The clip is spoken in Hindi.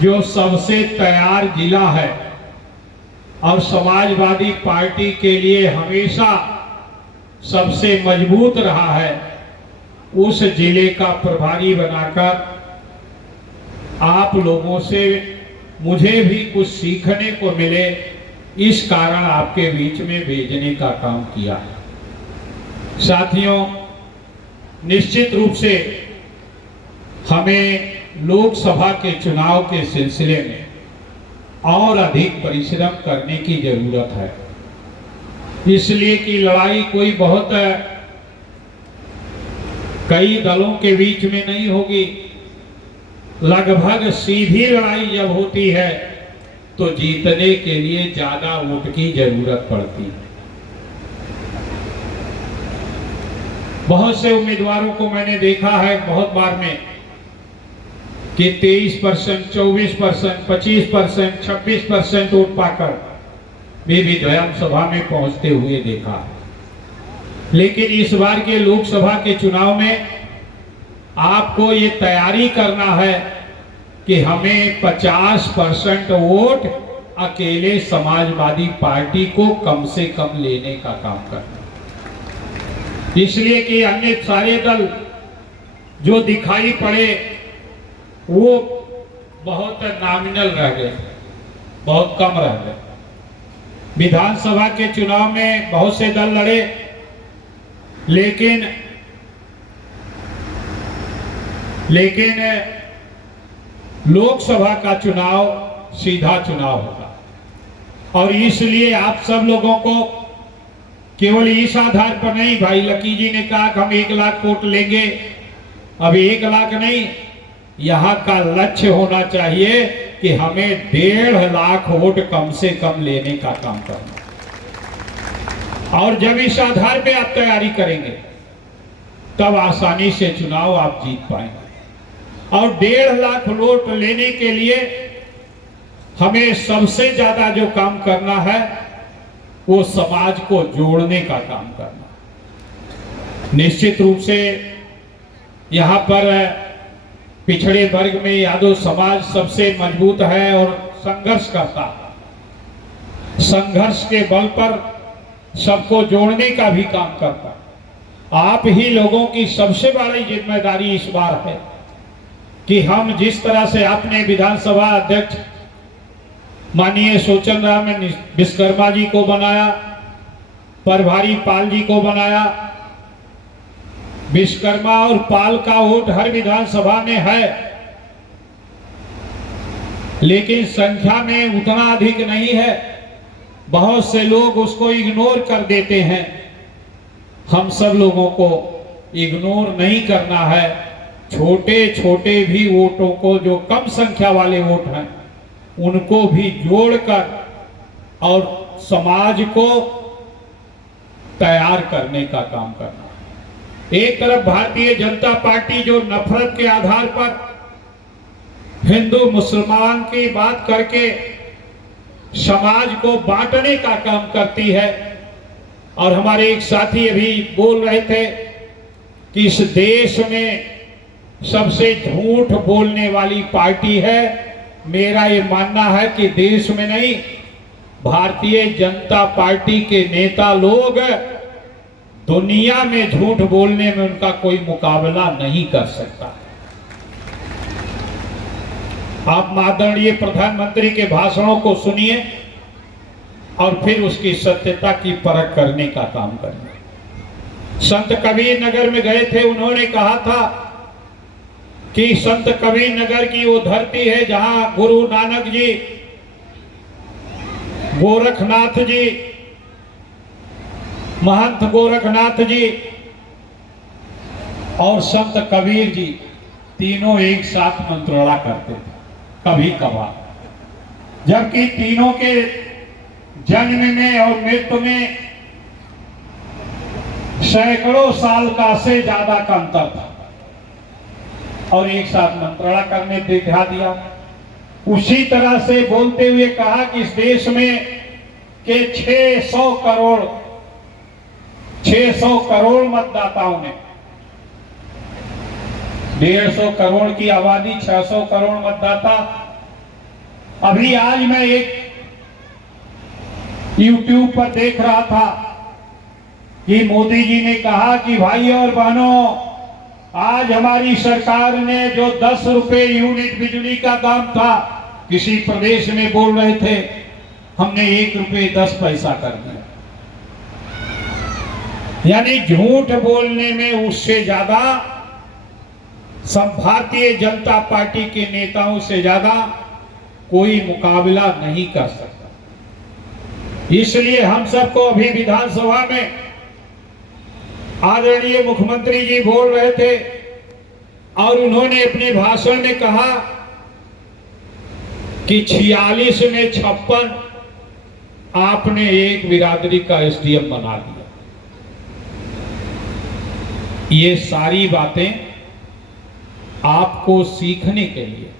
जो सबसे तैयार जिला है और समाजवादी पार्टी के लिए हमेशा सबसे मजबूत रहा है, उस जिले का प्रभारी बनाकर आप लोगों से मुझे भी कुछ सीखने को मिले, इस कारण आपके बीच में भेजने का काम किया। साथियों, निश्चित रूप से हमें लोकसभा के चुनाव के सिलसिले में और अधिक परिश्रम करने की जरूरत है, इसलिए कि लड़ाई कोई बहुत कई दलों के बीच में नहीं होगी। लगभग सीधी लड़ाई जब होती है तो जीतने के लिए ज्यादा वोट की जरूरत पड़ती है। बहुत से उम्मीदवारों को मैंने देखा है बहुत बार में कि 23%, 24%, 25%, 26% वोट पाकर भी विधानसभा में पहुंचते हुए देखा। लेकिन इस बार के लोकसभा के चुनाव में आपको ये तैयारी करना है कि हमें 50% वोट अकेले समाजवादी पार्टी को कम से कम लेने का काम करना, इसलिए कि अन्य सारे दल जो दिखाई पड़े वो बहुत नॉमिनल रह गए, बहुत कम रह गए। विधानसभा के चुनाव में बहुत से दल लड़े, लेकिन लोकसभा का चुनाव सीधा चुनाव होगा और इसलिए आप सब लोगों को केवल इस आधार पर नहीं, भाई लकी जी ने कहा कि हम 1 लाख वोट लेंगे, अभी 1 लाख नहीं, यहां का लक्ष्य होना चाहिए कि हमें 1.5 लाख वोट कम से कम लेने का काम करना। और जब इस आधार पे आप तैयारी करेंगे तब आसानी से चुनाव आप जीत पाएंगे। और 1.5 लाख वोट लेने के लिए हमें सबसे ज्यादा जो काम करना है वो समाज को जोड़ने का काम करना। निश्चित रूप से यहाँ पर पिछड़े वर्ग में यादव समाज सबसे मजबूत है और संघर्ष करता है, संघर्ष के बल पर सबको जोड़ने का भी काम करता। आप ही लोगों की सबसे बड़ी जिम्मेदारी इस बार है कि हम जिस तरह से अपने विधानसभा अध्यक्ष माननीय सोचन राम विश्वकर्मा जी को बनाया, प्रभारी पाल जी को बनाया। विश्वकर्मा और पाल का वोट हर विधानसभा में है, लेकिन संख्या में उतना अधिक नहीं है, बहुत से लोग उसको इग्नोर कर देते हैं। हम सब लोगों को इग्नोर नहीं करना है, छोटे छोटे भी वोटों को, जो कम संख्या वाले वोट हैं उनको भी जोड़कर और समाज को तैयार करने का काम करना। एक तरफ भारतीय जनता पार्टी जो नफरत के आधार पर हिंदू मुसलमान की बात करके समाज को बांटने का काम करती है, और हमारे एक साथी अभी बोल रहे थे कि इस देश में सबसे झूठ बोलने वाली पार्टी है। मेरा ये मानना है कि देश में नहीं, भारतीय जनता पार्टी के नेता लोग दुनिया में झूठ बोलने में उनका कोई मुकाबला नहीं कर सकता। आप आदरणीय प्रधानमंत्री के भाषणों को सुनिए और फिर उसकी सत्यता की परख करने का काम करिए। संत कबीर नगर में गए थे, उन्होंने कहा था कि संत कबीर नगर की वो धरती है जहां गुरु नानक जी, गोरखनाथ जी, महंत गोरखनाथ जी और संत कबीर जी तीनों एक साथ मंत्रणा करते थे कभी कभार, जबकि तीनों के जन्म में और मृत्यु में सैकड़ों साल का से ज्यादा का अंतर था, और एक साथ मंत्रणा करने दिखा दिया। उसी तरह से बोलते हुए कहा कि इस देश में के 600 करोड़ मतदाताओं ने, 150 करोड़ की आबादी, 600 करोड़ मतदाता, अभी आज मैं एक YouTube पर देख रहा था कि मोदी जी ने कहा कि भाई और बहनों, आज हमारी सरकार ने जो 10 रुपए यूनिट बिजली का दाम था, किसी प्रदेश में बोल रहे थे, हमने 1 रुपए 10 पैसा कर दिया। यानी झूठ बोलने में उससे ज्यादा सब भारतीय जनता पार्टी के नेताओं से ज्यादा कोई मुकाबला नहीं कर सकता। इसलिए हम सबको अभी विधानसभा में आदरणीय मुख्यमंत्री जी बोल रहे थे और उन्होंने अपने भाषण में कहा कि 46 में 56 आपने एक बिरादरी का एसडीएम बना दिया। ये सारी बातें आपको सीखने के लिए